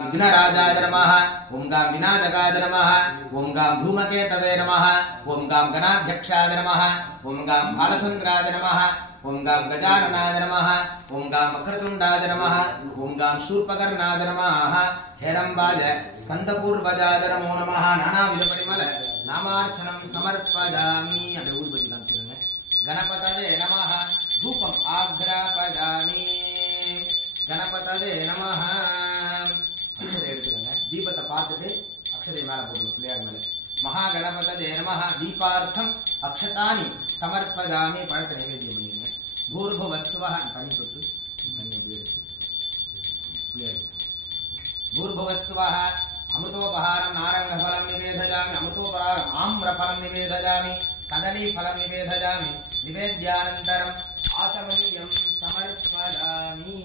विघ्नराजाय नमः ओं गां विनायकाय नमः ओं गां धूमकेतवे नमः ओं गां गणाध्यक्षाय नमः ओं गां बालचन्द्राय नमः ओं गां गजाननाय नमः ओं गां वक्रतुण्डाय नमः ओं गां शूर्पकर्णाय नमः हेरम्बाय स्कन्दपूर्वजाय नमो नमः नानाविधपरिमल नामार्चनं समर्पयामि अबे ऊर्वशी नाम சொல்லுங்க गणपतये नमः धूपम आघ्रापयामि गणपतये नमः अक्षरे எடுத்துங்க दीपத்தை பார்த்துட்டு अक्षरे மேல போடுங்க பிள்ளையார் மேல महागणपतये नमः दीपार्थम अक्षतानि समर्पयामि पढ़ते नैवेद्य பண்ணிடுங்க भूर्भुवस्सुवः தண்ணி தொட்டு தண்ணி எடுத்து பிள்ளையார் भूर्भुवस्सुवः अमृतोपहारं नारंगफलं निवेदयामि अमृतोपहारं आम्रफलं निवेदयामि कदलीफलं निवेदयामि निवेद्यानन्तरम् आचमनीयं समर्पयामि